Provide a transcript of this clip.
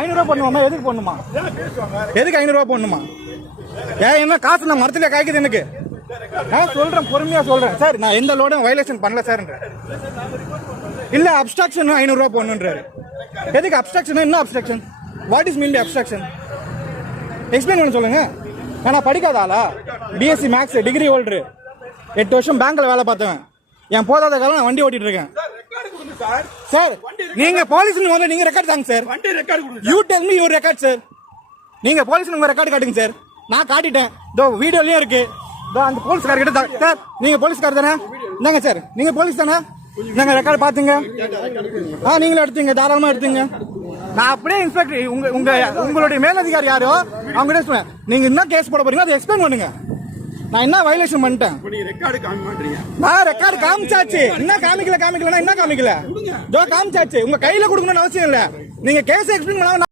500 பண்ணுமா? எதுக்கு பண்ணுமா? எதுக்கு 500 பண்ணுமா? ஏன் என்ன காசு நான் மரத்துல காய்க்குது எனக்கு? நான் சொல்றேன், பொறுமையா சொல்றேன் சார். நான் எந்த லோடும் வயலேஷன் பண்ணல சார். இல்ல அப்ஸ்ட்ரக்ஷன் 500 போடணுன்றாரு. எதுக்கு அப்ஸ்ட்ரக்ஷன்? என்ன obstruction? What is mean by obstruction? Explain பண்ண சொல்லுங்க. நான் படிக்காத ஆளா? பிஎஸ்சி மேக்ஸ் டிகிரி ஹோல்டர், 8 வருஷம் பேங்க்ல வேலை பார்த்தேன். என் போதாத காலம் நான் வண்டி ஓட்டிட்டு இருக்கேன் சார். நீங்க போலீஸ் வந்து நீங்க ரெக்கார்ட் தாங்க sir. You tell me your record sir. நீங்க போலீஸ் உங்க ரெக்கார்டு காட்டுங்க சார். நான் காட்டிட்டேன், இதோ வீடியோலயும் இருக்கு. இதோ அந்த போலீஸ்கார கிட்ட சார். நீங்க போலீஸ்கார் தானே? இந்தாங்க சார், நீங்க போலீஸ் தானே? நாங்க ரெக்கார்டு பாத்துங்க. நீங்களும் எடுத்தீங்க, தாராளமா எடுத்தீங்க. நான் அப்படியே இன்ஸ்பெக்டர் உங்களுடைய மேலதிகாரி யாரோ அவங்க கிட்ட சொன்னேன். நீங்க என்ன கேஸ் போட போறீங்க அதை எக்ஸ்பிளைன் பண்ணுங்க. நான் என்ன வயலேஷன் பண்ணிட்டேன்? நான் ரெக்கார்டு காமிச்சாச்சு. என்ன காமிக்கல? என்ன காமிக்கல? காமிச்சாச்சு. உங்க கையில கொடுக்கணும்னு அவசியம் இல்ல. நீங்க கேஸ் எக்ஸ்பிளைன் பண்ணாம